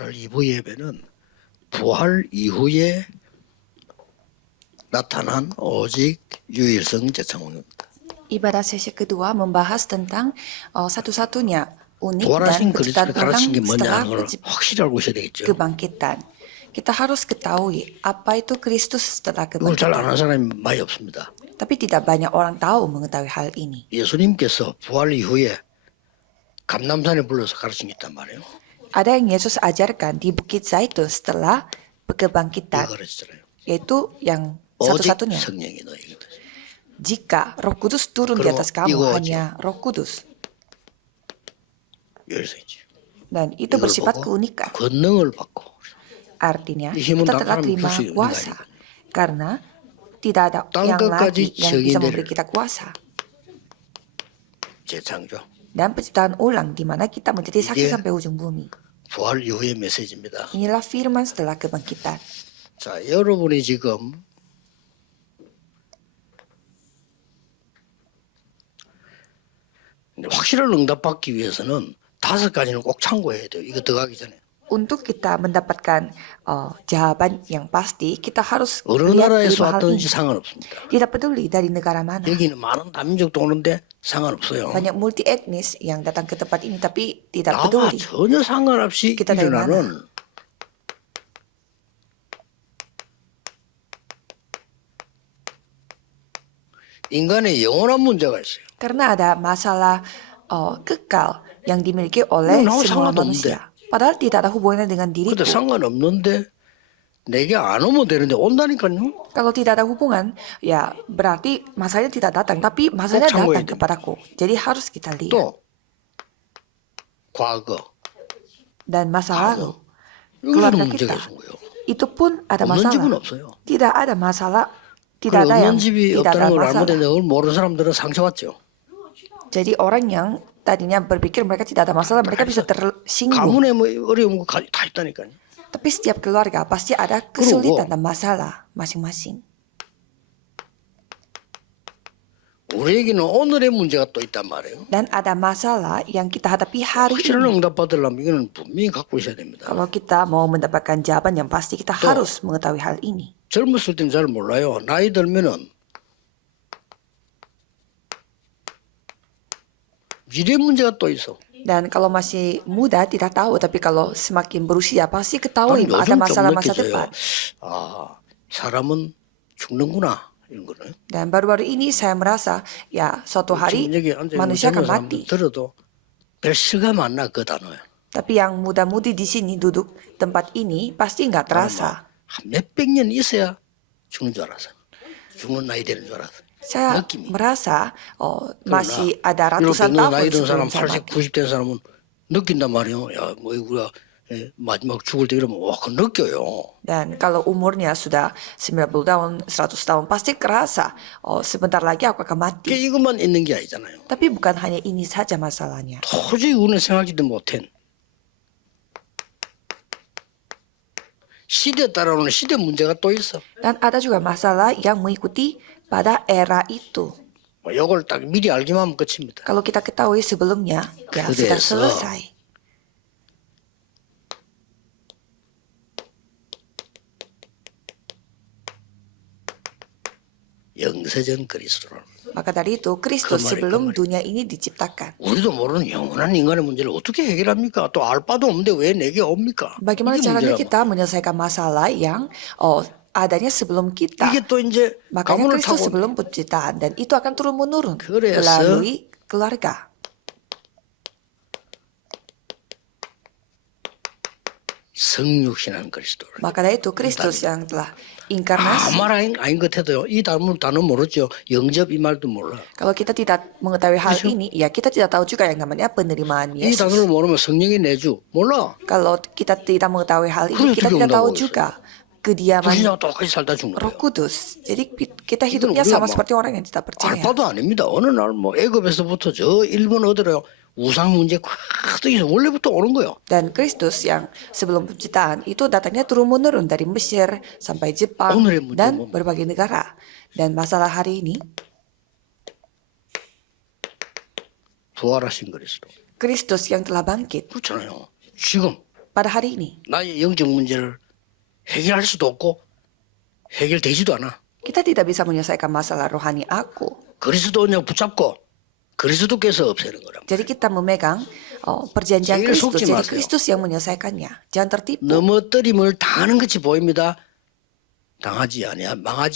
오늘 2부 예배는 부활 이후에 나타난 오직 유일성 재창홍입니다. Ibadah sesi kedua membahas tentang satu-satunya unik dan 부활하신 penciptaan 그리스도가 가르친 게 ulang 뭐냐 setelah 하는 걸 확실히 알고 있어야 되겠죠. kebangkitan. Kita harus ketahui apa itu Kristus setelah 이걸 잘 kebangkitan. 아는 사람이 많이 없습니다. Tapi tidak banyak orang tahu mengetahui hal ini. 예수님께서 부활 이후에 감람산에 불러서 가르친 게 있단 말이에요. Ada yang Yesus ajarkan di Bukit Zaitun setelah 이거 kebangkitan, 가르치잖아요. yaitu yang 오직 satu-satunya. 성령이 너에게 있다. Jika Roh Kudus turun di 그리고 atas kamu, 이거 hanya Roh Kudus. 열성이죠. Dan itu 이걸 bersifat 보고 keunikan. 권능을 받고 Artinya 이 힘은 kita 다 telah 하나님 terima 줄수 있는 게 kuasa. 아니거든요. Karena tidak ada 땅 yang 끝까지 lagi yang bisa 증인될 memberi kita kuasa. 재창조. Dan penciptaan ulang di mana kita menjadi saksi 이게 sampai ujung bumi. 부활 이후의 메시지입니다. Inilah firman setelah kebangkitan. 자, 여러분이 지금 확실한 응답받기 위해서는 5가지는 꼭 참고해야 돼요. 이거 들어가기 전에. Untuk kita mendapatkan jawaban yang pasti, kita harus 어느 lihat 나라에서 5 hal 왔든지 ini. 상관없습니다. Tidak peduli dari negara mana. 여기는 많은 다민족도 오는데 상관없어요. Banyak multi etnis yang datang ke tempat ini, tapi tidak 나와 peduli. 전혀 상관없이 kita dari 일어나는 인간의 영원한 문제가 있어요. Karena ada masalah kekal yang dimiliki oleh 나와 semua 상관없는데. manusia. Padahal tidak ada hubungannya dengan 근데 diriku. 상관없는데 내게 안 오면 되는데 온다니까요. Kalau tidak ada hubungan, ya berarti masalahnya tidak datang. Tapi masalahnya 꼭 참고해야 datang 됩니다. kepadaku. Jadi harus kita lihat. 또 과거 Dan masa lalu, 여기서도 keluarga 문제가 kita, 있는 거예요. itu pun ada 없는 집은 masalah. 없어요. Tidak ada masalah. 그 Tidak ada yang 없는 집이 tidak ada 없다는 걸 masalah. 알못했는데 그걸 모르는 사람들은 상처받죠. Jadi orang yang tadinya berpikir mereka tidak ada masalah, mereka bisa tersinggung. 가문에 뭐 어려운 거 다 있다니까요. Tapi setiap keluarga pasti ada kesulitan dan masalah masing-masing. 우리에게는 오늘의 문제가 또 있단 말이에요. Dan ada masalah yang kita hadapi hari 확실한 ini. 응답 받으려면 이거는 분명히 갖고 있어야 됩니다. Kalau kita mau mendapatkan jawaban yang pasti, kita harus mengetahui hal ini. 젊었을 때는 잘 몰라요. 나이 들면은 미래 문제가 또 있어. Dan kalau masih muda tidak tahu, tapi kalau semakin berusia pasti ketahui 아니, ada 요즘 좀 masalah masa 느껴져요. depan. 아, 사람은 죽는구나 이런 거는. Dan baru-baru ini saya merasa ya suatu hari 지금 여기 앉아 있는 manusia 젊은 akan 사람들 mati. 들어도 별 실감 안 나 그 단어야. Tapi yang muda-mudi di sini duduk tempat ini pasti nggak terasa. 한 몇백 년 있어야 죽는 줄 알았어. 죽는 나이 되는 줄 알았어. Saya 느낌이. merasa masih ada ratusan 이렇게 tahun 나이 든 사람 sebelum saya 80, mati. 90 된 사람은 느낀단 말이에요. 야, 뭐 우리가 마지막 죽을 때 이러면 와, 그 느껴요. Dan kalau umurnya sudah 90 tahun, 100 tahun pasti kerasa sebentar lagi aku akan 그게 mati. 이것만 있는 게 아니잖아요. Tapi bukan hanya ini saja masalahnya. 도저히 우리는 생각지도 못한 시대에 따라오는 시대 문제가 또 있어. Dan ada juga masalah yang mengikuti pada era itu. 뭐 이걸 딱 미리 알기만 하면 끝입니다. Kalau kita ketahui sebelumnya, ya sudah 그래서 selesai. 영세전 그리스도는 Maka dari itu, Kristus Kemari, sebelum kemari. dunia ini diciptakan. 우리도 모르는 영원한 인간의 문제를 어떻게 해결합니까? 또 알 바도 없는데 왜 내게 옵니까? Bagaimana 이게 caranya 문제라고. kita menyelesaikan masalah yang adanya sebelum kita? 이게 또 이제 Makanya 가문을 Kristus 타고 sebelum penciptaan dan itu akan turun menurun 그래서 melalui keluarga. 성육신한 그리스도를 Maka dari itu Kristus yang telah inkarnasi. 아무 말 아닌 것 같아도요. 이 단어 모르죠. 영접 이 말도 몰라. Kalau kita tidak mengetahui hal ini, ya kita tidak tahu juga yang namanya penerimaan 이 Yesus. 단어를 모르면 성령의 내주 몰라. Kalau kita tidak mengetahui hal ini, 그래, kita 어떻게 tidak tahu 온다고 juga kediaman 불신자가 똑같이 살다 죽는 Roh 거예요. Kudus. Jadi kita hidupnya 우리가 sama 뭐 seperti orang yang tidak percaya. 알바도 아닙니다. 어느 날 뭐 애굽에서부터 저 일본 어디로 우상 문제 콱 떠있어 원래부터 오는 거예요. Dan Kristus yang sebelum penciptaan itu datangnya turun menurun dari Mesir sampai Jepang 오늘의 문제 dan 뭡니까? berbagai negara. Dan masalah hari ini, 부활하신 그리스도. Kristus yang telah bangkit. 그렇잖아요. 지금 pada hari ini. 나의 영적 문제를 해결할 수도 없고 해결되지도 않아. Kita tidak bisa menyelesaikan masalah rohani aku. 그리스도냐 붙잡고 그리스도께서 없애는 거란 말이야. Jadi kita memegang perjanjian 제일 Kristus. 속지 Jadi 마세요. Kristus yang menyelesaikannya. Jangan tertipu. 넘어뜨림을 당하는 것이 보입니다. 망하지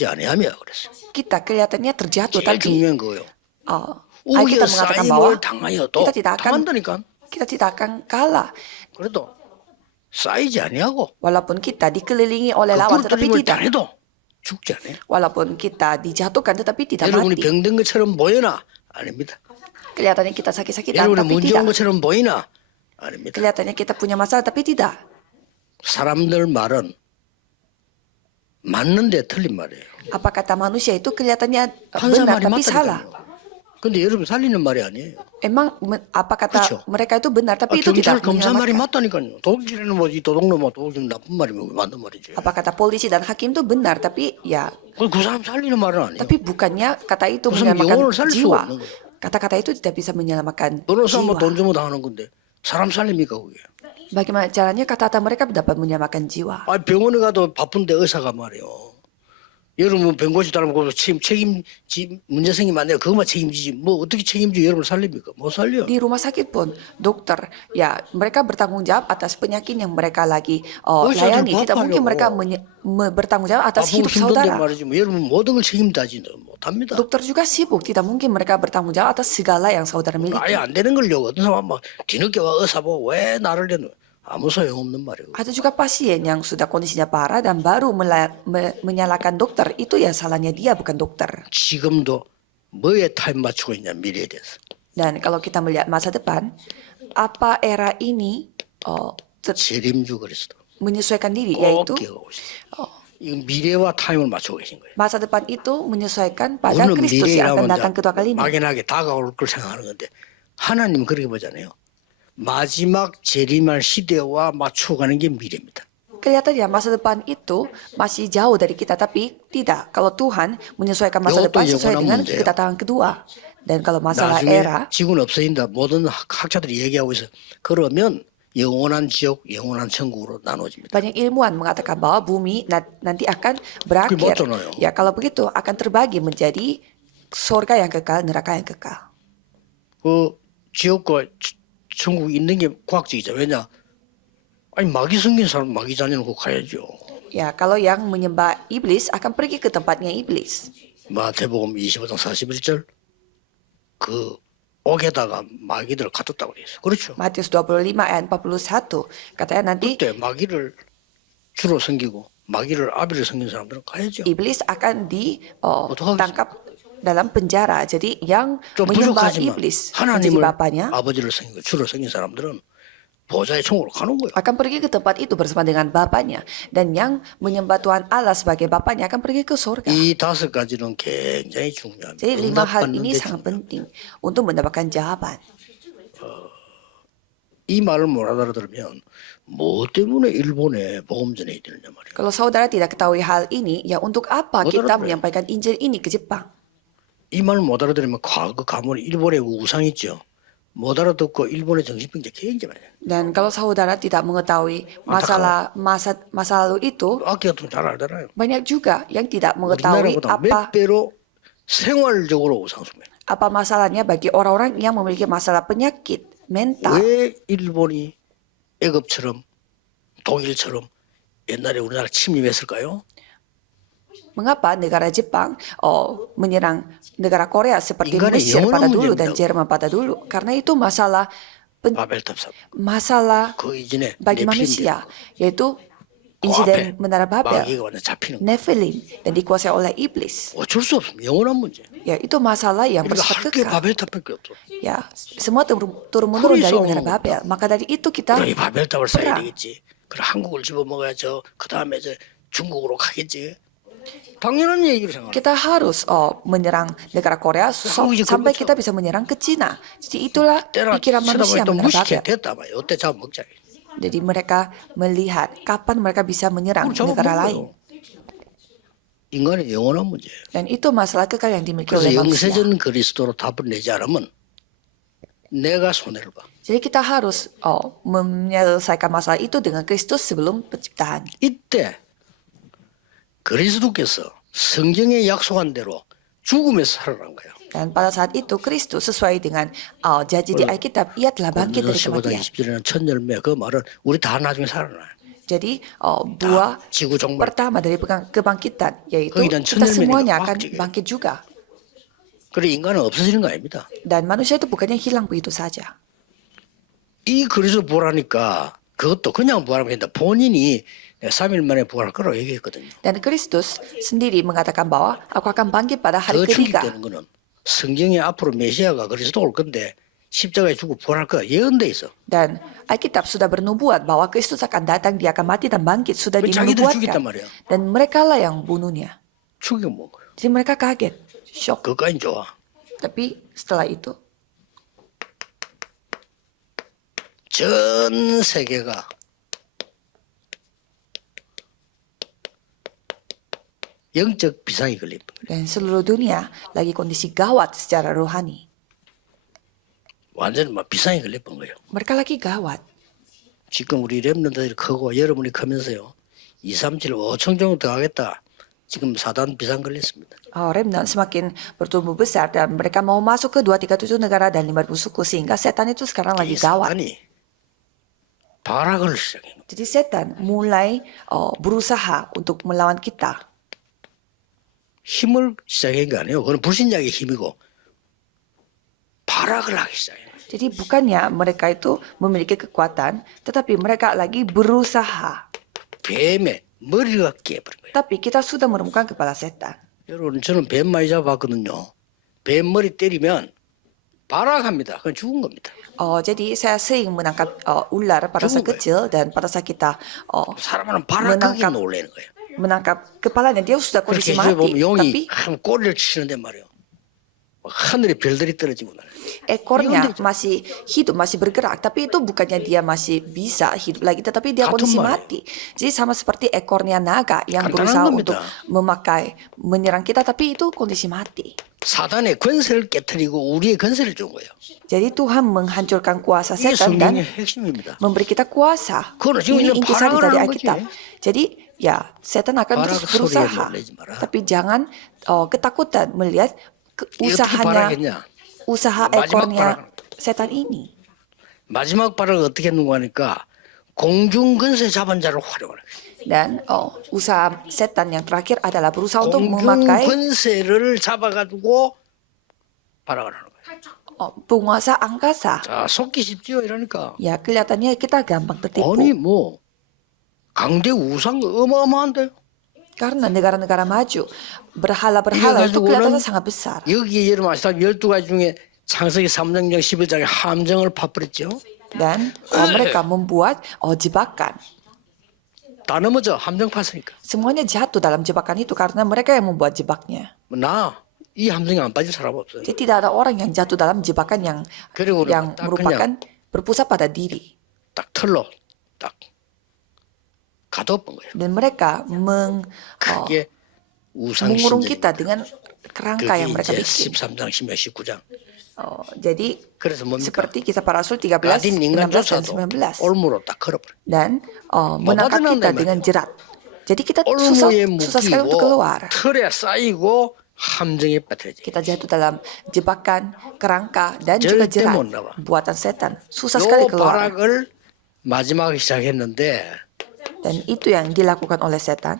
아니하며 그랬어. Kita kelihatannya terjatuh, 제일 tapi 중요한 거예요. ayat kita 우겨 mengatakan bahwa 쌓임을 당하여 또 kita tidak akan 당한다니까. kita tidak akan kalah. 그래도 쌓이지 아니하고 Walaupun kita dikelilingi oleh 그 lawan tetapi 굴뚝림을 tidak. 당해도 죽지 않아요. Walaupun kita dijatuhkan tetapi tidak 여러분이 mati. 병든 것처럼 보이나? 아닙니다. Kelihatannya kita sakit-sakitan 여러분이 tapi 문제 온 tidak. 것처럼 보이나? 아닙니다. Kelihatannya kita punya masalah tapi tidak. 사람들 말은 맞는데 틀린 말이에요. Apa kata manusia itu kelihatannya 판사 benar 말이 tapi salah. 맞다니까요. 근데 여러분 살리는 말이 아니에요. Emang apa kata 그렇죠. mereka itu benar tapi itu 경찰 tidak 검사 말이 menyelamatkan. 맞다니까요. 도둑질하는 뭐이 도둑놈아 도둑질 나쁜 말이면 왜 맞는 말이지. Apa kata polisi dan hakim itu benar tapi ya 그 사람 살리는 말은 아니에요. tapi bukannya kata itu 무슨 menyelamatkan 영혼을 살릴 수가 jiwa. 없는 거예요. Kata-kata itu tidak bisa menyelamatkan 변호사 jiwa. 뭐돈 주면 당하는 건데 사람 살립니까 그게? Bagaimana caranya kata-kata mereka dapat menyelamatkan jiwa? 아 병원에 가도 바쁜데 의사가 말이요. 여러분 병고지 따르면 책임지 문제 생기면 안 돼요. 그것만 책임지지. 뭐 어떻게 책임지 여러분 살립니까? 못 살려. Di rumah sakit pun dokter ya mereka bertanggung jawab atas penyakit yang mereka lagi layani. Tidak mungkin mereka bertanggung jawab atas 아프고 hidup 힘든데 saudara. 말이지. 뭐 여러분 모든 걸 책임다지 못합니다. Dokter juga sibuk, tidak mungkin mereka bertanggung jawab atas segala yang saudara miliki. 아예 안 되는 걸요. 어떤 사람 막 뒤늦게 와 의사 보고 왜 나를 내는 아무 소용없는 말이에요. Ada juga pasien yang sudah kondisinya parah dan baru menyalahkan dokter. Itu ya salahnya dia, bukan dokter. 지금도 뭐에 타임 맞추고 있냐 미래에 대해서. Dan kalau kita melihat masa depan, apa era ini 재림주 그리스도. menyesuaikan diri, 꼭 yaitu 기억하고 있어요. 이 미래와 타임을 맞추고 계신 거예요. masa depan itu menyesuaikan pada 오늘 Kristus yang akan 미래라면 datang kedua kalinya. 막연하게 다가올 걸 생각하는 건데 하나님은 그렇게 보잖아요. 마지막 재림할 시대와 맞춰가는 게 미래입니다. Kelihatannya masa depan itu masih jauh dari kita, tapi tidak. Kalau Tuhan menyesuaikan masa 이것도 depan sesuai 영원한 dengan 문제예요. kedatangan kedua. Dan kalau masalah 나중에 era, 지구는 없어진다. 모든 학자들이 얘기하고 있어. 그러면 영원한 지옥, 영원한 천국으로 나눠집니다. banyak ilmuwan mengatakan bahwa bumi nanti akan berakhir. 맞잖아요. Ya kalau begitu akan terbagi menjadi surga yang kekal, neraka yang kekal. 그 지옥과 천국 있는 게 과학적이죠. 왜냐? 아니 마귀 섬긴 사람 마귀 자녀는 꼭 가야죠. Ya kalau yang menyembah iblis akan pergi ke tempatnya iblis. 마태복음 25장 41절 그 옥에다가 마귀들을 가뒀다고 그랬어. 그렇죠. Matius 25 ayat 41 katanya nanti 그때 마귀를 주로 섬기고 마귀를 아비를 섬긴 사람들은 가야죠. iblis akan 어떡하겠어? ditangkap dalam penjara. Jadi yang 좀 menyembah 부족하지만 iblis menjadi 하나님을 bapaknya 아버지를 섬기고 주로 섬긴 사람들은 보좌의 총으로 가는 거예요. akan pergi ke tempat itu bersama dengan bapaknya. Dan yang menyembah Tuhan Allah sebagai bapaknya akan pergi ke surga. 이 5가지는 굉장히 중요합니다. Jadi 5 hal 응답받는 ini 데 sangat 중요합니다. penting untuk mendapatkan jawaban. 이 말을 못 알아들으면 뭐 때문에 일본에 복음 전해야 되느냐 말이에요. Kalau saudara tidak ketahui hal ini, ya untuk apa kita Saudara, menyampaikan Injil ini ke Jepang? 이 말을 못 알아들으면 과거 가문 일본의 우상 있죠. 못 알아듣고 일본의 정신병자 굉장히 많아요. Dan kalau saudara tidak mengetahui masa lalu itu, 아까 좀 잘 알잖아요. banyak juga yang tidak mengetahui 우리나라보다 몇 배로 생활적으로 우상 숭배. apa masalahnya bagi orang-orang yang memiliki masalah penyakit mental. 왜 일본이 애굽처럼 독일처럼 옛날에 우리나라 침입했을까요? Mengapa negara Jepang menyerang negara Korea seperti 인간의 Mesir pada 영원한 dulu dan 문제입니다. Jerman pada dulu? Karena itu masalah 바벨탑 사건. masalah 그 이전에 bagi 네필림 manusia, yaitu 그 insiden 앞에 Menara Babel, 마귀가 완전 잡히는 거. Nephilim, dan dikuasai oleh iblis. 어쩔 수 없습니다. 영원한 문제. Ya, itu masalah yang 우리가 bersifat 할 게 kekal. 바벨탑밖에 없어. Ya, semua turun-menurun dari 그래서 Menara Babel. Maka dari itu kita 그럼 이 바벨탑을 사야 perang. 되겠지. 그럼 한국을 집어먹어야죠. 그 다음에 이제 중국으로 가겠지. 당연한 얘기를 생각합니다. Kita harus menyerang negara Korea 한국이 sampai 그거죠. kita bisa menyerang ke Cina. Jadi itulah 때라 pikiran manusia 쳐다보니 또 Menara 무식해 Babel. 됐다 봐요. 어때 잡아먹자. Jadi mereka melihat kapan mereka bisa menyerang 그걸 negara 잡아먹어요. lain. 인간의 영원한 문제예요. Dan itu masalah kekal yang dimiliki 그래서 oleh manusia. 영세전 그리스도로 답을 내지 않으면 내가 손해를 봐. Jadi kita harus menyelesaikan masalah itu dengan Kristus sebelum penciptaan. 이때 그리스도께서 성경에 약속한 대로 죽음에서 살아난 거예요. Dan pada saat itu Kristus sesuai dengan janji di Alkitab, ia telah bangkit dari 15장 kematian. 20절에는 첫 열매 그 말은 우리 다 나중에 살아나요. Jadi buah 지구 종말 pertama dari kebangkitan yaitu 거기는 kita semuanya 천년이니까 akan 확 bangkit juga. 그래 인간은 없어지는 거 아닙니다. Dan manusia itu bukannya hilang begitu saja. 이 그리스도 부활하니까 그것도 그냥 부활하면 된다. 본인이 3일 만에 부활할 거라고 얘기했거든요. Dan Kristus sendiri mengatakan bahwa aku akan bangkit pada hari 더 ketiga. 충격되는 거는 성경에 앞으로 메시아가 그리스도 올 건데 십자가에 죽고 부활할 거야 예언돼 있어. Dan Alkitab sudah bernubuat bahwa Kristus akan datang, dia akan mati dan bangkit, sudah 자기들 죽였단 dinubuatkan. 말이야. Dan merekalah yang bunuhnya. 죽여 먹어요. Jadi mereka kaget, shock. 그까지 좋아. Tapi setelah itu 전 세계가 영적 비상이 걸린 거예요. dan seluruh dunia lagi kondisi gawat secara rohani. 완전 막 비상이 걸린 거예요. Mereka lagi gawat. 지금 우리 랩런들이 크고 여러분이 크면서요. 2, 3, 7, 5천 정도 더 하겠다. 지금 사단 비상 걸렸습니다. Remnant semakin bertumbuh besar dan mereka mau masuk ke 237 negara dan 5.000 suku sehingga setan itu sekarang lagi 이 gawat. 사단이 발악을 시작해요. Jadi setan mulai berusaha untuk melawan kita. 힘을 시작한 게 아니에요. 그건 불신자의 힘이고 발악을 하기 시작해요. Jadi bukannya mereka itu memiliki kekuatan, tetapi mereka lagi berusaha. 뱀의 머리가 깨버린 거예요. Tapi kita sudah menemukan kepala setan. 여러분 저는 뱀 많이 잡았거든요. 뱀 머리 때리면 발악합니다. 그건 죽은 겁니다. Jadi saya sering menangkap ular pada saat Juga. kecil dan pada saat kita 사람은 발악하기 menangkap 놀라는 거예요. menangkap kepalanya dia sudah 그렇게 kondisi 해서 mati, 보면 용이 tapi 한 꼬리를 치는데 말이에요. 막 하늘에 별들이 떨어지고 나요. ekornya masih hidup, masih bergerak, tapi itu bukannya dia masih bisa hidup lagi, tetapi dia Katun kondisi 말이에요. mati. Jadi sama seperti ekornya naga yang 간단한 berusaha 겁니다. untuk menyerang kita, tapi itu kondisi mati. 사단의 권세를 깨뜨리고 우리의 권세를 준 거예요. Jadi Tuhan menghancurkan kuasa 이게 setan dan 성경의 핵심입니다. memberi kita kuasa. 그거는 지금 Ini 이제 intisari 발악을 dari 하는 Alkitab. 거지. Jadi ya setan akan 발악 terus 소리에 berusaha, 놀라지 마라. tapi jangan ketakutan melihat 어떻게 usahanya, 발악했냐? usaha 마지막 ekornya 발악은. setan ini. 마지막 발악을 어떻게 했는가 하니까 공중 권세 잡은 자를 활용을 해요. Dan usaha setan yang terakhir adalah berusaha untuk 공중 memakai 권세를 잡아가지고 발악을 하는 거예요. penguasa angkasa. 자, 속기 쉽지요 이러니까. Ya kelihatannya kita gampang tertipu. 아니 뭐 강대 우상 어마어마한데요. Karena negara-negara maju berhala-berhala itu kelihatannya sangat besar. 여기에 여러분 아시다시피 12가지 중에 창세기 3장경 11장에 함정을 파버렸죠. Dan mereka membuat jebakan. 다 넘어져 함정 팠으니까. Semuanya jatuh dalam jebakan itu karena mereka yang membuat jebaknya. 나 이 함정에 안 빠질 사람 없어요. Jadi tidak ada orang yang jatuh dalam jebakan yang 그리고 딱 merupakan berpusat pada diri. 딱 털로 딱 가둬본 거예요. Dan mereka 그게 mengurung 우상신전. kita dengan kerangka yang 그게 mereka 이제 bikin. 13장 16, 19장. Jadi 그래서 뭡니까? seperti kisah para rasul 13, 가딘 16 dan 인간조차도 19. 올무로 딱 걸어버려. Dan menangkap kita 받아낸다, dengan jerat. Jadi kita susah 올무에 sekali untuk 묶이고 keluar. 틀에 쌓이고 함정에 빠뜨려져. Kita jatuh dalam jebakan, kerangka, dan juga 절대 jerat 못 나와. buatan setan. Susah sekali 요 keluar. 발악을 마지막에 시작했는데 Dan itu yang dilakukan oleh setan.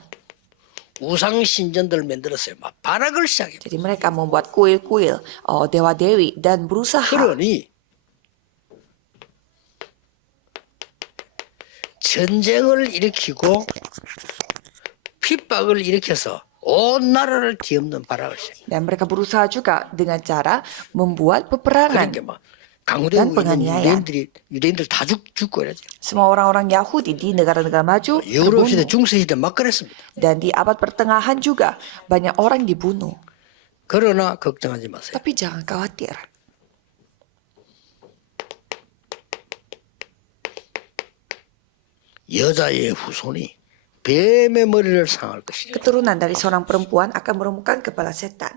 우상 신전들을 만들었어요. 막 발악을 시작해. Jadi mereka membuat kuil-kuil, dewa-dewi, dan berusaha. 그러니 전쟁을 일으키고 핍박을 일으켜서 온 나라를 뒤엎는 발악을 시작해. Dan mereka berusaha juga dengan cara membuat peperangan. 그러니까 막 강대국 Dan 있는 penganiayaan. 유대인들 다 죽고 이러지. Semua orang-orang Yahudi di negara-negara maju 유럽 시대, terbunuh. 중세 시대 막 그랬습니다. Dan di abad pertengahan juga banyak orang dibunuh. 그러나 걱정하지 마세요. Tapi jangan khawatir. 여자의 후손이 뱀의 머리를 상할 것이다. Keturunan dari seorang perempuan akan meremukkan kepala setan.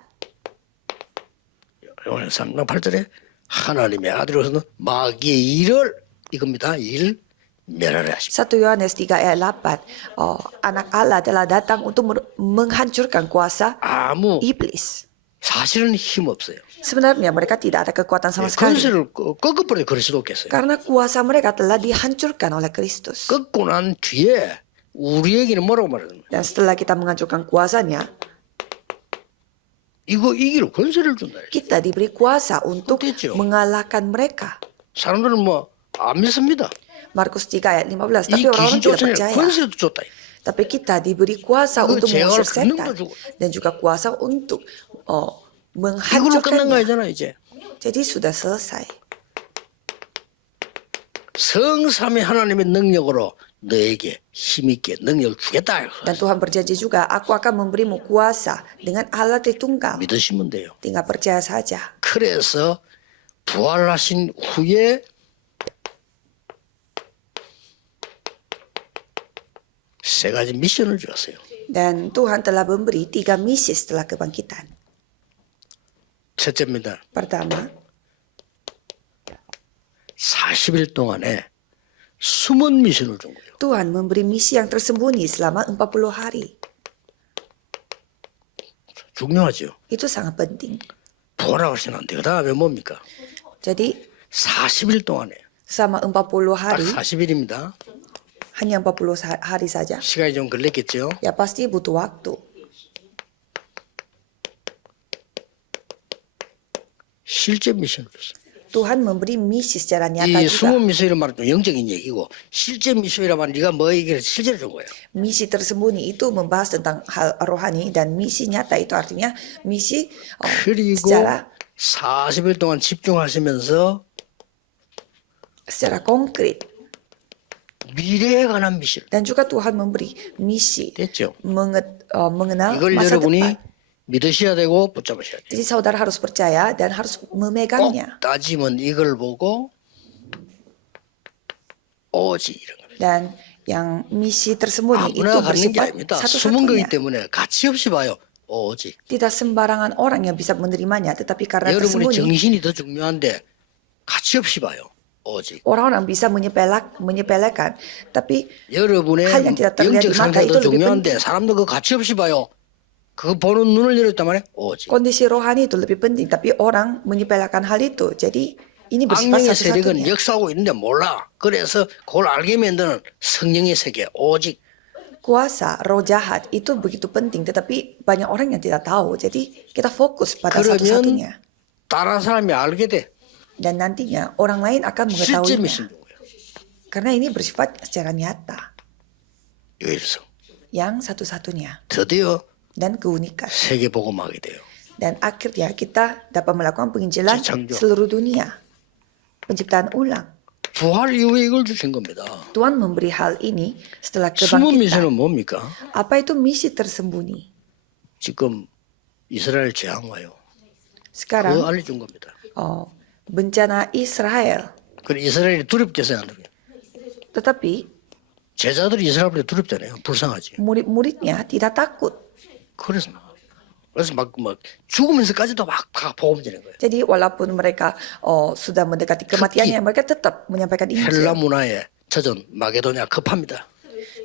오늘 3장 8절에 하나님의 아들로서는 마귀의 일을 이겁니다. 일 멸하라 하십니다. 1 Yohanes 3 ayat 8, anak Allah telah datang untuk menghancurkan kuasa 아무 iblis. 사실은 힘 없어요. Sebenarnya mereka tidak ada kekuatan sama sekali. 권세를 꺾어버려 그리스도께서요. Karena kuasa mereka telah dihancurkan oleh Kristus. 꺾고 난 뒤에 우리에게는 뭐라고 말하는 거예요? Dan setelah kita menghancurkan kuasanya, 이거 이기로 권세를 준다. kita diberi kuasa untuk Betul. mengalahkan mereka. 사람들은 뭐 안 믿습니다. Markus 3 ayat 15. Tapi 이 orang-orang 귀신 tidak 쫓아내는 percaya. 권세도 줬다. Tapi kita diberi kuasa 그 untuk 제어할 mengusir 권능도 setan 주고. dan juga kuasa untuk 이걸로 끝난 거 menghancurkannya. 아니잖아 이제. Jadi sudah selesai. 성삼위 하나님의 능력으로 너에게 힘있게 능력을 주겠다. Dan Tuhan berjanji juga, aku akan memberimu kuasa dengan Allah Tritunggal. 믿으시면 돼요. Tinggal percaya saja. 그래서 부활하신 후에 세 가지 미션을 주었어요. Dan Tuhan telah memberi 3 misi setelah kebangkitan. 첫째입니다. Pertama, 40일 동안에 숨은 미션을 준 거예요. Tuhan memberi misi yang tersembunyi selama 40 hari. 중요하죠. Itu sangat penting. 부활하시는데 그 다음에 뭡니까? Jadi 40일 동안에 selama 40 딱 hari, 40일입니다. hanya 40 hari saja. 시간이 좀 걸렸겠죠. Ya pasti butuh waktu. 실제 미션을 줬어요. Tuhan memberi misi secara nyata 이 juga. 숨은 미션이란 말은 좀 영적인 얘기고 실제 미션이란 말은 네가 뭐 얘기를 실제로 준 거예요. Misi tersembunyi itu membahas tentang hal rohani dan misi nyata itu artinya misi 그리고 secara 40일 동안 집중하시면서 konkret. 미래에 관한 미션 Dan juga Tuhan memberi misi 됐죠. mengenal 이걸 masa 여러분이 depan. 믿으셔야 되고 붙잡으셔야 돼요. Jadi saudara harus percaya dan harus 꼭 memegangnya. 따지면 이걸 보고 오지 이런 겁니다. Dan yang misi tersembunyi itu 아무나 갖는 게 bersifat 아닙니다. 숨은 거기 satu-satunya. 때문에 가치 없이 봐요. 오지. Tidak sembarangan orang yang bisa menerimanya, tetapi karena 여러분의 tersembunyi, 정신이 더 중요한데 가치 없이 봐요. 오직. orang-orang bisa menyepelekan, tapi 여러분의 hal yang tidak terlihat 영적 di mata 상태가 itu 더 lebih 중요한데 penting. 사람들 그 가치 없이 봐요. 그거 보는 눈을 열었단 말이에요. 오직. Kondisi rohani itu lebih penting, tapi orang menyepelekan hal itu. Jadi ini bersifat 악령의 세력은 satu-satunya. 역사하고 있는데 몰라. 그래서 그걸 알게 만드는 성령의 세계 오직. Kuasa roh jahat itu begitu penting, tetapi banyak orang yang tidak tahu. Jadi kita fokus pada 그러면 satu-satunya. 다른 사람이 알게 돼. Dan nantinya orang lain akan 실제 mengetahuinya. 미션 준 거예요. Karena ini bersifat secara nyata. 유일성. Yang satu-satunya. 드디어 Dan keunikan. 세계 복음하게 돼요. Dan akhirnya kita dapat melakukan penginjilan 재창조. seluruh dunia. Penciptaan ulang. 부활 이후에 이걸 주신 겁니다. Tuhan memberi hal ini setelah 숨은 kebangkitan. 미션은 뭡니까? Apa itu misi tersembunyi? 지금 이스라엘 재앙 와요. 그거 Sekarang 알려준 겁니다. bencana Israel. 그래 이스라엘이 두렵겠어요, 안 두렵게? Tetapi 제자들이 이스라엘보다 두렵잖아요. 불쌍하지. murid-muridnya tidak takut. 그래서 막 죽으면서까지도 막 복음 전하는 거예요. Jadi walaupun mereka sudah mendekati kematiannya, mereka tetap menyampaikan 헬라 Injil. 문화에 젖은 마게도냐 급합니다.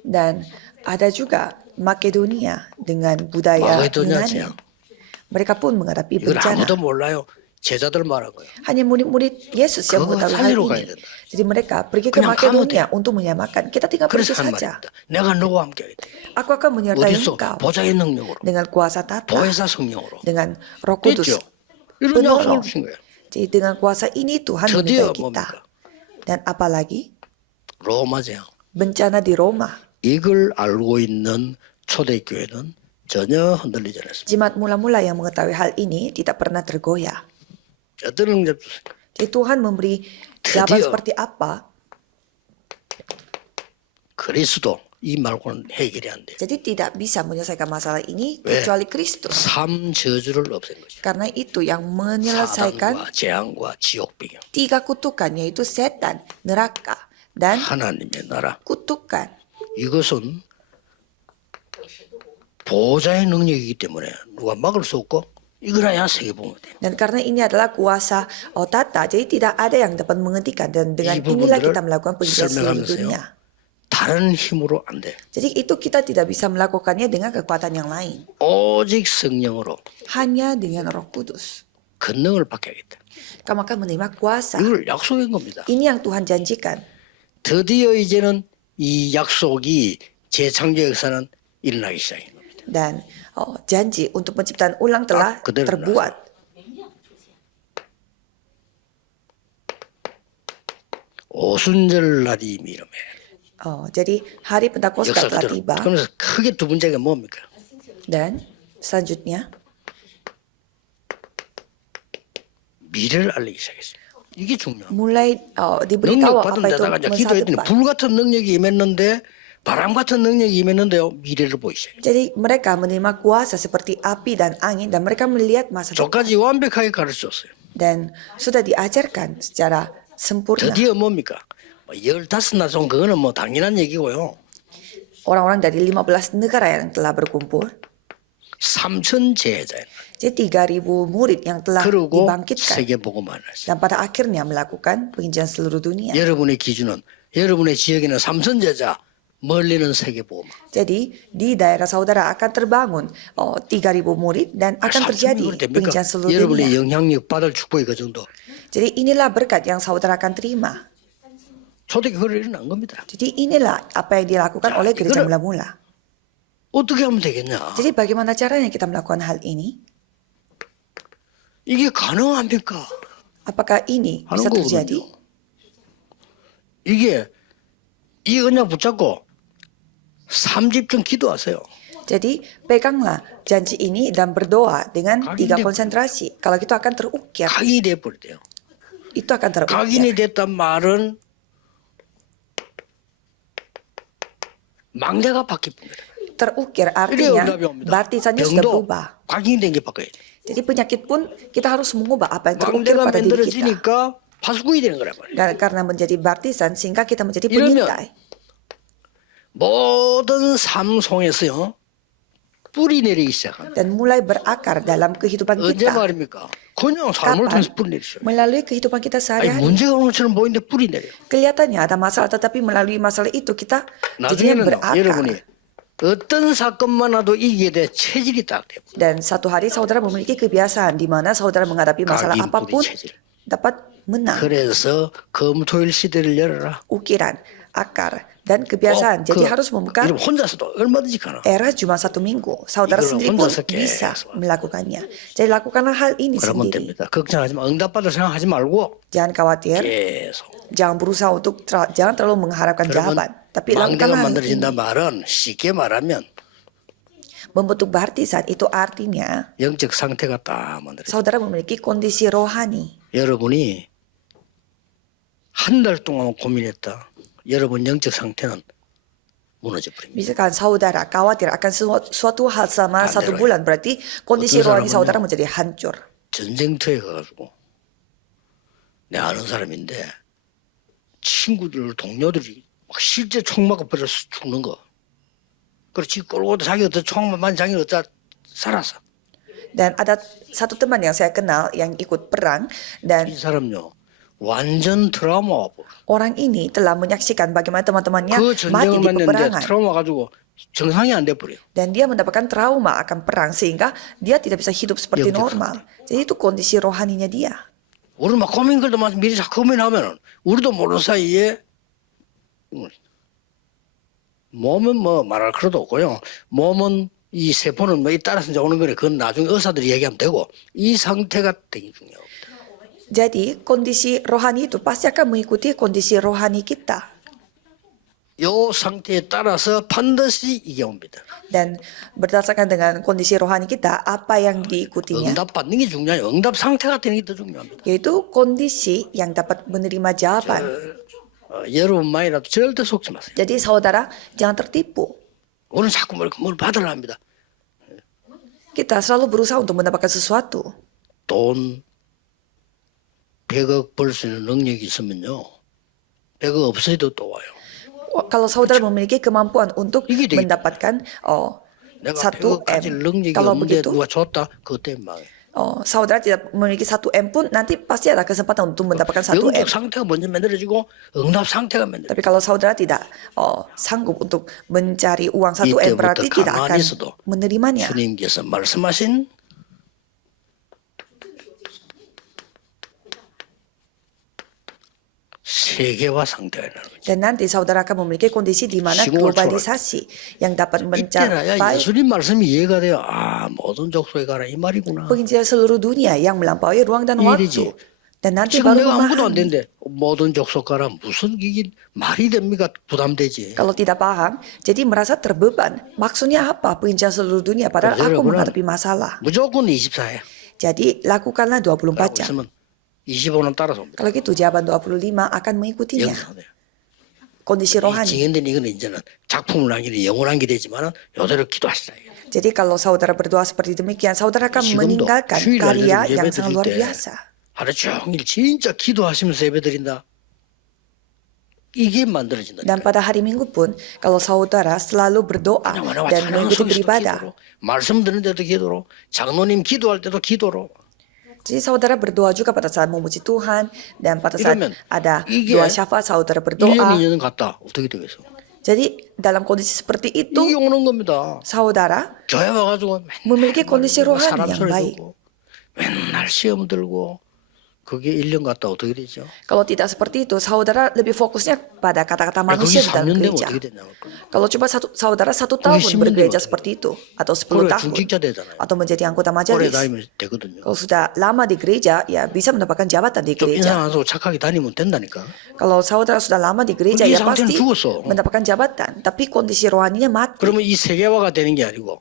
Dan ada juga Makedonia dengan budaya Makedonia Yunani. 재앙. Mereka pun menghadapi 이걸 bencana. 아무도 몰라요. 제자들 말한 거예요. Hanya murid-murid Yesus yang 그거 mengetahui hal 살리러 가야 ini. 된다. Jadi mereka pergi ke 그냥 가면 Makedonia untuk menyamakan. Kita tinggal 그래서 pergi 한 saja. 말입니다. 내가 너와 함께 하게 돼. Aku akan menyertai 어디서? engkau 보좌의 능력으로. dengan kuasa tata, 보혜사 성령으로. dengan Roh Kudus, 됐죠? 이런 약속을 penolong. 주신 거예요. Jadi dengan kuasa ini Tuhan 드디어 menyertai kita. 뭡니까? Dan apalagi 로마 재앙. bencana di Roma. 이걸 알고 있는 초대교회는 전혀 흔들리지 않았습니다. Jemaat mula-mula yang mengetahui hal ini tidak pernah tergoyah. 어떤 응답 주세요? Jadi Tuhan memberi jawaban 드디어. seperti apa? 그리스도 이 말고는 해결이 안 돼요. Jadi tidak bisa menyelesaikan masalah ini 왜? kecuali Kristus. 삼 저주를 없앤 거죠. Karena itu yang menyelesaikan 사단과 재앙과 지옥비경. 3 kutukan, yaitu setan, neraka, dan 하나님의 나라. kutukan. 이것은 보호자의 능력이기 때문에 누가 막을 수 없고 이걸 해야 세계보험이 돼요. Dan karena ini adalah kuasa tata, jadi tidak ada yang dapat menghentikan. Dan dengan 이 inilah 부분들을 kita melakukan penelitian seluruh 설명하면서요. dunia. 다른 힘으로 안 돼. Jadi itu kita tidak bisa melakukannya dengan kekuatan yang lain. 오직 성령으로 Hanya dengan Roh Kudus. 권능을 받게 하겠다. Kamu akan menerima kuasa. 이걸 약속한 겁니다. Ini yang Tuhan janjikan. 드디어 이제는 이 약속이 재창조 역사는 일어나기 시작인 겁니다. Dan janji untuk penciptaan ulang telah 그대로 terbuat. 오순절 날이 이름에 Jadi hari Pentakosta 역사 telah 그대로. tiba. 그러면서 크게 두 번째가 뭡니까? Dan selanjutnya 미래를 알리기 시작했어요. 이게 중요합니다. mulai diberitahu 능력 받은 apa itu 데다가 이제 masa 기도했더니 depan. 불 같은 능력이 임했는데 바람 같은 능력이 임했는데요. 미래를 보이셔요. Jadi mereka menerima kuasa seperti api dan angin dan mereka melihat masa depan. 저까지 완벽하게 가르쳤어요. Dan sudah diajarkan secara sempurna. 드디어 뭡니까? 15나송 그거는 뭐 당연한 얘기고요. Orang-orang dari 15 negara yang telah berkumpul. 3천 제자예요. Jadi 3.000 murid yang telah 그리고 dibangkitkan. 세계복음화를 했어요. Dan pada akhirnya melakukan penginjilan seluruh dunia. 여러분의 기준은 여러분의 지역에는 3천 제자, 멀리는 세계복음화. Jadi di daerah saudara akan terbangun 3.000 murid dan akan terjadi penginjilan seluruh 여러분의 dunia. 영향력 받을 축복이 그 정도. Jadi inilah berkat yang saudara akan terima. 초대교회로 일어난 겁니다. Jadi inilah apa yang dilakukan oleh gereja 이거는- mula-mula. 어떻게 하면 되겠냐? Jadi bagaimana caranya kita melakukan hal ini? 이게 가능합니까? Apakah ini 하는 bisa terjadi? 거거든요. 이게 이 언약 붙잡고 3집중 기도하세요. Jadi peganglah janji ini dan berdoa dengan 3 konsentrasi. Kalau itu akan terukir, 각인이 돼버려요. itu akan terukir. 각인이 됐단 말은 망대가 바뀔 뿐이에요. Terukir 이래 artinya 응답이 옵니다. baptisannya sudah 병도 berubah. 각인이 된 게 바뀌어야 돼. Jadi penyakit pun kita harus mengubah apa yang terukir 망대가 pada diri kita. 만들어지니까 파수꾼이 되는 거란 말이에요. Dan karena menjadi baptisan sehingga kita menjadi 이러면 penyintai. 모든 삶 속에서요 뿌리 내리기 시작합니다. Dan mulai berakar dalam kehidupan 언제 kita. 말입니까? 그냥 삶을 Kapan? 통해서 뿌리 내리셔요. Melalui kehidupan kita 아니 sehari-hari. 문제가 오는 것처럼 보이는데 뿌리 내려요. Kelihatannya ada masalah, tetapi melalui masalah itu kita jadinya 나중에는 berakar. 여러분이 어떤 사건만 와도 이기게 돼 체질이 딱 돼요. Dan satu hari saudara memiliki kebiasaan di mana saudara menghadapi masalah 각인 apapun 뿌리 체질. dapat menang. 그래서 검토일 시대를 열어라. Ukiran, akar, dan kebiasaan. Jadi harus membuka 이러면 혼자서도 얼마든지 가능. era cuma 1 minggu. Saudara 이거를 sendiri pun 혼자서 bisa 계속. melakukannya. Jadi lakukanlah hal ini 그러면 sendiri. 됩니다. 걱정하지 마. 응답받을 생각하지 말고 Jangan khawatir, 계속. jangan berusaha untuk jangan terlalu mengharapkan 그러면 jawaban. Tapi 망대가 lakukanlah hal ini. 만들어진다 말은 쉽게 말하면 Membentuk baptisan itu artinya 영적 상태가 딱 만들어져. saudara memiliki kondisi rohani. 여러분이 한 달 동안 고민했다. 여러분 영적 상태는 무너져 버립니다. Misalkan saudara khawatir akan suatu hal selama 1 반대로요. bulan, berarti kondisi 어떤 rohani 사람은요. saudara menjadi hancur. 전쟁터에 가가지고 내 아는 사람인데 친구들 동료들이 막 실제 총 맞고 버려서 죽는 거. 그렇지 꼴고도 자기 어떤 총만 만 자기 어쩌 살았어. Dan ada satu teman yang saya kenal yang ikut perang dan 이 사람요 완전 트라우마 와버. orang ini telah menyaksikan bagaimana teman-temannya 그 mati 전쟁을 di 맞는데 peperangan 트라우마 가지고 정상이 안 돼 버려. dan dia mendapatkan trauma akan perang sehingga dia tidak bisa hidup seperti Yang normal. Jadi itu kondisi rohaninya dia. 우리 막 고민 걸도 막 미리 자꾸 고민하면은 우리도 모르는 사이에 몸은 뭐 말할 필요도 없고요. 몸은 이 세포는 뭐에 따라서 이제 오는 거래. 그건 나중에 의사들이 얘기하면 되고 이 상태가 되게 중요합니다. Jadi kondisi rohani itu pasti akan mengikuti kondisi rohani kita. 요 상태에 따라서 반드시 이게 옵니다. Dan berdasarkan dengan kondisi rohani kita, apa yang diikutinya? 응답 받는 게 중요해요. 응답 상태가 되는 게 더 중요합니다. Yaitu kondisi yang dapat menerima jawaban. 여러분만이라도 절대 속지 마세요. Jadi saudara jangan tertipu. 오늘 자꾸 뭘 받으려 합니다. Kita selalu berusaha untuk mendapatkan sesuatu. 돈 100억 벌 수 있는 능력이 있으면요. 100억 없어도 또 와요. Kalau saudara memiliki kemampuan untuk 이게 되겠다. mendapatkan 내가 1 100억 가질 M. 능력이 Kalau 없는데 begitu, 누가 줬다? 그것 때문에 망해. saudara tidak memiliki 1M pun nanti pasti ada kesempatan untuk mendapatkan 1M. 영적 상태가 먼저 만들어지고 응답 상태가 만들어져. Tapi kalau saudara tidak sanggup untuk mencari uang 1M berarti 이때부터 tidak akan 가만히 있어도 menerimanya. 주님께서 말씀하신 세계화 상태가 나는 거죠. Dan nanti saudara akan memiliki kondisi di mana 시공을 globalisasi yang dapat 이때나야 mencapai 예수님 말씀이 이해가 돼요. 아, 모든 족속에 가라 이 말이구나. penginjilan seluruh dunia yang melampaui ruang dan 일이지. waktu. Dan nanti 지금 baru 내가 아무도 안 memahami. 된대. 모든 족속 가라 무슨 이게 말이 됩니까? 부담되지. Kalau tidak paham, jadi merasa terbeban. Maksudnya apa penginjilan seluruh dunia padahal 그래서 aku 여러분은 menghadapi masalah. 무조건 24해. Jadi lakukanlah 24 하고 jam. 있으면 25는 따라서 옵니다. Kalau gitu jawaban 25 akan mengikutinya. 영성돼요. Kondisi 이 rohani. 증인된 이거는 이제는 작품을 남기는 영원한 게 되지만은 요대로 기도하시라. Jadi kalau saudara berdoa seperti demikian, saudara akan 지금도 meninggalkan 주일날 karya 여러분 yang 예배 sangat 드릴 luar 때 biasa. 하루 종일 진짜 기도하시면서 예배 드린다. 이게 만들어진다. Dan pada hari Minggu pun, kalau saudara selalu berdoa 그냥 dan 찬양 mengikuti 속에서도 beribadah. 기도로, 말씀 듣는 데도 기도로, 장로님 기도할 때도 기도로. Jadi saudara berdoa juga pada saat memuji Tuhan dan pada saat 이러면 ada 이게 doa syafaat saudara 1년, berdoa. 2년 갔다. 어떻게 되겠어? Jadi dalam kondisi seperti 이게 itu, 오는 겁니다. saudara 교회 와가지고 memiliki kondisi rohani 사람 yang 소리 baik. 듣고 맨날 시험 들고 그게 1년 갔다 어떻게 되죠? Kalau tidak seperti itu, saudara lebih fokusnya pada kata-kata 거기 manusia di dalam 3년 되면 gereja. 어떻게 되냐고. Kalau coba saudara 1 tahun 10년 bergereja 되면 seperti itu, atau 10 그래 tahun, 중직자 되잖아요. atau menjadi anggota 오래 majelis. 다니면 되거든요. Kalau sudah lama di gereja, ya bisa mendapatkan jabatan di 좀 gereja. 인상 안 쓰고 착하게 다니면 된다니까. Kalau saudara sudah lama di gereja, 이 ya 상태는 pasti 죽었어. mendapatkan jabatan. Tapi kondisi rohaninya mati. 그러면 이 세계화가 되는 게 아니고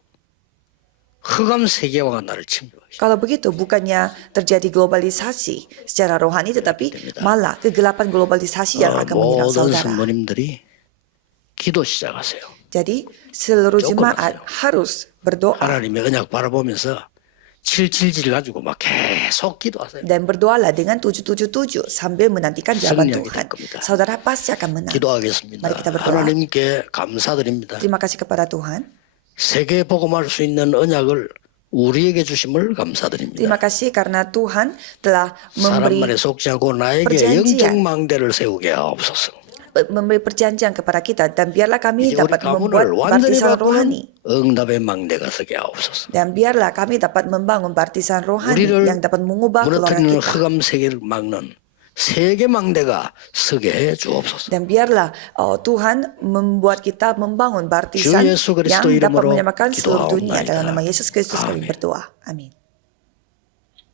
흑암 세계화가 나를 침입하죠. Kalau begitu, bukannya terjadi globalisasi secara rohani, tetapi malah kegelapan globalisasi yang akan menyerang 모든 saudara. 성도님들이 기도 시작하세요. Jadi, seluruh 조금 jemaat 하세요. harus berdoa 하나님의 언약 바라보면서 777 가지고 막 계속 기도하세요. dan berdoalah dengan 777 sambil menantikan jawaban 승리하게 Tuhan. 될 겁니다. Saudara pasti akan menang. 기도하겠습니다. Mari kita berdoa. 하나님께 감사드립니다. Terima kasih kepada Tuhan. 세계 복음할 수 있는 언약을 우리에게 주심을 감사드립니다. Terima kasih karena Tuhan telah memberi 사람만에 속지 않고 나에게 perjanjian. 영적 망대를 세우게 하옵소서. perjanjian kepada kita dan biarlah kami 이제 우리 dapat membuat 가문을 완전히 baptisan 바꾸는 rohani 응답의 망대가 서게 하옵소서. dan biarlah kami dapat membangun baptisan rohani 우리를 yang dapat mengubah keluarga 무너뜨리는 kita 흑암 세계를 막는 세계 망대가 서게 해 주옵소서. dan biarlah Tuhan membuat kita membangun baptisan 주 예수 yang 그리스도 dapat 이름으로 menyelamatkan seluruh dunia 기도하옵나이다. dalam nama Yesus Kristus kami 아멘. berdoa. Amin.